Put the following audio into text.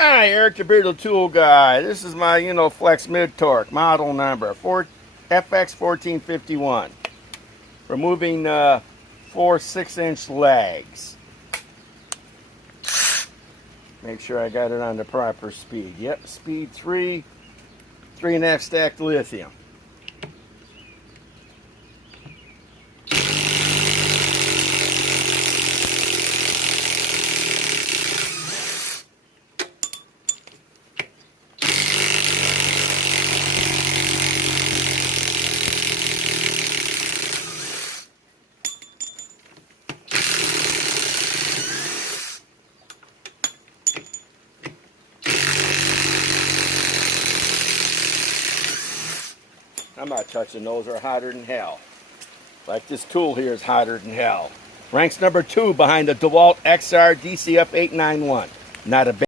Hi, Eric the Bearded Tool Guy. This is my, Flex Mid-Torque model number FX1451. Removing 4 6-inch lags. Make sure I got it on the proper speed. Yep, speed 3, 3.5 stacked lithium. I'm not touching those, they're hotter than hell. Like this tool here is hotter than hell. Ranks number 2 behind the DeWalt XR DCF 891. Not a bad